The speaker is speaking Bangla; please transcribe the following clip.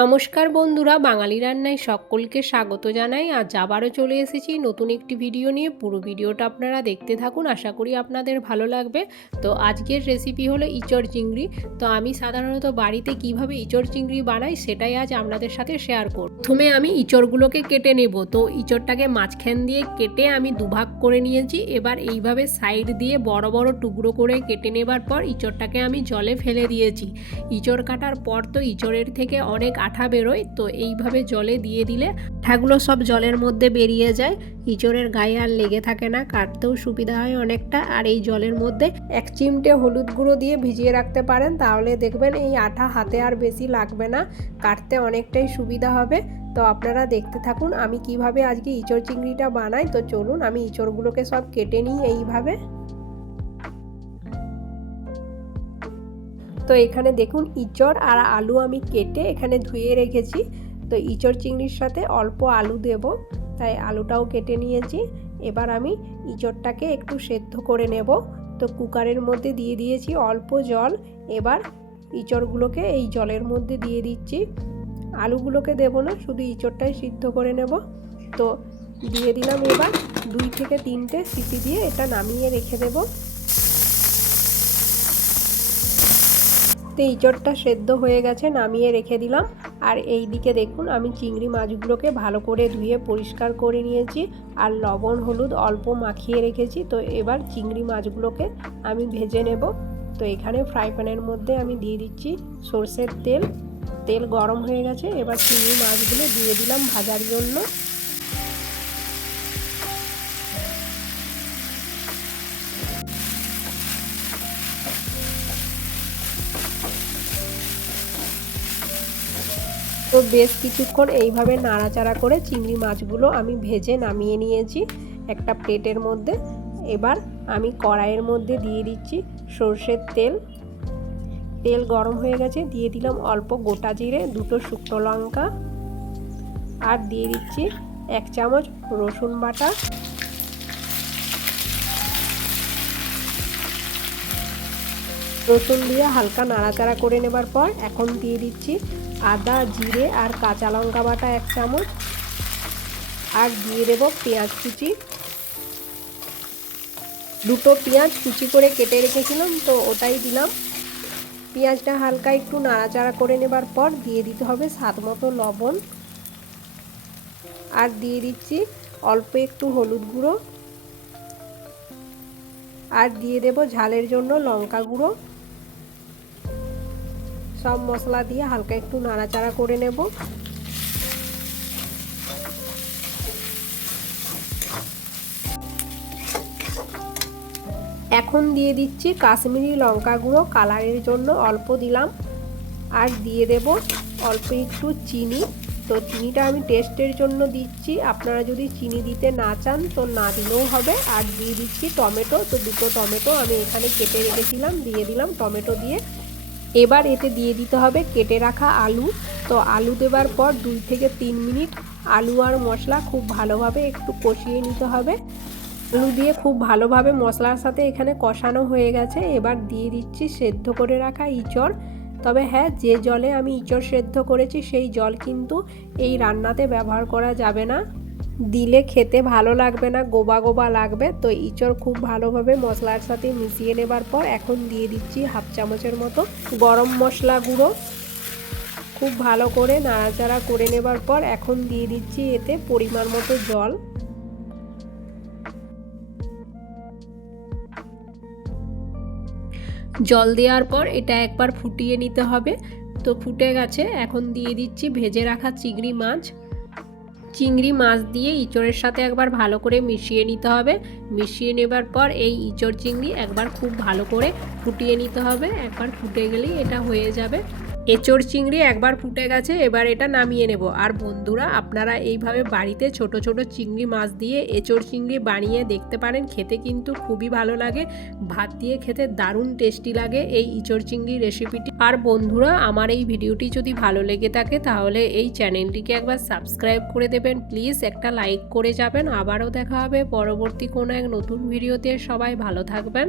নমস্কার বন্ধুরা, বাঙালি রান্নায় সকলকে স্বাগত জানাই। আজ আবারও চলে এসেছি নতুন একটি ভিডিও নিয়ে। পুরো ভিডিওটা আপনারা দেখতে থাকুন, আশা করি আপনাদের ভালো লাগবে। তো আজকের রেসিপি হলো ইঁচড় চিংড়ি। তো আমি সাধারণত বাড়িতে কিভাবে ইঁচড় চিংড়ি বানাই সেটাই আজ আপনাদের সাথে শেয়ার করব। প্রথমে আমি ইঁচড়গুলোকে কেটে নেব। তো ইঁচড়টাকে মাঝখান দিয়ে কেটে আমি দুভাগ করে নিয়েছি। এবার এইভাবে সাইড দিয়ে বড় বড় টুকরো করে কেটে নেবার পর ইঁচড়টাকে আমি জলে ফেলে দিয়েছি। ইঁচড় কাটার পর তো ইঁচড়ের থেকে অনেক আঠা বেরোয়, তো এইভাবে জলে দিয়ে দিলে আঠাগুলো সব জলের মধ্যে বেরিয়ে যায়। ইঁচড়ের গায়ে আর লেগে থাকে না, কাটতেও সুবিধা হয় অনেকটা। আর এই জলের মধ্যে এক চিমটে হলুদ গুঁড়ো দিয়ে ভিজিয়ে রাখতে পারেন, তাহলে দেখবেন এই আঠা হাতে আর বেশি লাগবে না, কাটতে অনেকটাই সুবিধা হবে। তো আপনারা দেখতে থাকুন আমি কিভাবে আজকে ইঁচড় চিংড়িটা বানাই। তো চলুন আমি ইঁচড়গুলোকে সব কেটে নিই এইভাবে। তো এখানে দেখুন ইঁচড় আর আলু আমি কেটে এখানে ধুয়ে রেখেছি। তো ইঁচড় চিংড়ির সাথে অল্প আলু দেব, তাই আলুটাও কেটে নিয়েছি। এবার আমি ইঁচড়টাকে একটু সেদ্ধ করে নেব। তো কুকারের মধ্যে দিয়ে দিয়েছি অল্প জল। এবার ইঁচড়গুলোকে এই জলের মধ্যে দিয়ে দিচ্ছি, আলুগুলোকে দেব না, শুধু ইঁচড়টাই সিদ্ধ করে নেব। তো দিয়ে দিলাম। এবার 2 থেকে 3টে সিটি দিয়ে এটা নামিয়ে রেখে দেব। তো ইঁচড়টা সেদ্ধ হয়ে গেছে, নামিয়ে রেখে দিলাম। আর এই দিকে দেখুন আমি চিংড়ি মাছগুলোকে ভালো করে ধুয়ে পরিষ্কার করে নিয়েছি আর লবণ হলুদ অল্প মাখিয়ে রেখেছি। তো এবার চিংড়ি মাছগুলোকে আমি ভেজে নেব। তো এখানে ফ্রাই প্যানের মধ্যে আমি দিয়ে দিচ্ছি সরষের তেল। তেল গরম হয়ে গেছে, এবার চিংড়ি মাছগুলো দিয়ে দিলাম ভাজার জন্য। তো বেশ কিছুক্ষণ এইভাবে নাড়াচাড়া করে চিংড়ি মাছগুলো আমি ভেজে নামিয়ে নিয়েছি একটা প্লেটের মধ্যে। এবার আমি কড়াইয়ের মধ্যে দিয়ে দিচ্ছি সরষের তেল। তেল গরম হয়ে গেছে, দিয়ে দিলাম অল্প গোটা জিরে, 2টো শুকনো লঙ্কা, আর দিয়ে দিচ্ছি 1 চামচ রসুন বাটা। রসুন দিয়ে হালকা নাড়াচাড়া করে নেবার পর এখন দিয়ে দিচ্ছি আদা জিরে আর কাঁচা লঙ্কা বাটা 1 চামচ, আর দিয়ে দেব পেঁয়াজ কুচি। 2টো পেঁয়াজ কুচি করে কেটে রেখেছিলাম, তো ওটাই দিলাম। পেঁয়াজটা হালকা একটু নাড়াচাড়া করে নেবার পর দিয়ে দিতে হবে স্বাদ মতো লবণ, আর দিয়ে দিচ্ছি অল্প একটু হলুদ গুঁড়ো, আর দিয়ে দেব ঝালের জন্য লঙ্কা গুঁড়ো। সব মশলা দিয়ে হালকা একটু নাড়াচাড়া করে নেব। এখন দিয়ে দিচ্ছি কাশ্মীরি লঙ্কা গুঁড়ো, কালারের জন্য অল্প দিলাম, আর দিয়ে দেব অল্প একটু চিনি। তো চিনিটা আমি টেস্টের জন্য দিচ্ছি, আপনারা যদি চিনি দিতে না চান তো না দিলেও হবে। আর দিয়ে দিচ্ছি টমেটো। তো 2টো টমেটো আমি এখানে কেটে রেখেছিলাম, দিয়ে দিলাম টমেটো দিয়ে। এবার এতে দিয়ে দিতে হবে কেটে রাখা আলু। তো আলু দেবার পর 2 থেকে 3 মিনিট আলু আর মশলা খুব ভালোভাবে একটু কষিয়ে নিতে হবে। আলু দিয়ে খুব ভালোভাবে মশলার সাথে এখানে কষানো হয়ে গেছে। এবার দিয়ে দিচ্ছি সেদ্ধ করে রাখা ইঁচড়। তবে হ্যাঁ, যে জলে আমি ইঁচড় সেদ্ধ করেছি সেই জল কিন্তু এই রান্নাতে ব্যবহার করা যাবে না, দিলে খেতে ভালো লাগবে না, গোবা গোবা লাগবে। তো ইঁচড় খুব ভালোভাবে মশলার সাথে মিশিয়ে নেবার পর এখন দিয়ে দিচ্ছি 1/2 চামচের মতো গরম মশলা গুঁড়ো। খুব ভালো করে নাড়াচাড়া করে নেবার পর এখন দিয়ে দিচ্ছি এতে পরিমাণ মতো জল। জল দেওয়ার পর এটা একবার ফুটিয়ে নিতে হবে। তো ফুটে গেছে, এখন দিয়ে দিচ্ছি ভেজে রাখা চিংড়ি মাছ। চিংড়ি মাছ দিয়ে ইঁচড়ের সাথে একবার ভালো করে মিশিয়ে নিতে হবে। মিশিয়ে নেবার পর এই ইঁচড় চিংড়ি একবার খুব ভালো করে ফুটিয়ে নিতে হবে। একবার ফুটে গেলেই এটা হয়ে যাবে। এঁচড় চিংড়ি একবার ফুটে গেছে, এবার এটা নামিয়ে নেব। আর বন্ধুরা, আপনারা এইভাবে বাড়িতে ছোট ছোট চিংড়ি মাছ দিয়ে এঁচড় চিংড়ি বানিয়ে দেখতে পারেন, খেতে কিন্তু খুবই ভালো লাগে। ভাত দিয়ে খেতে দারুণ টেস্টি লাগে এই এঁচড় চিংড়ি রেসিপিটি। আর বন্ধুরা, আমার এই ভিডিওটি যদি ভালো লেগে থাকে তাহলে এই চ্যানেলটিকে একবার সাবস্ক্রাইব করে দেবেন, প্লিজ একটা লাইক করে যাবেন। আবারও দেখা হবে পরবর্তী কোনো এক নতুন ভিডিওতে। সবাই ভালো থাকবেন।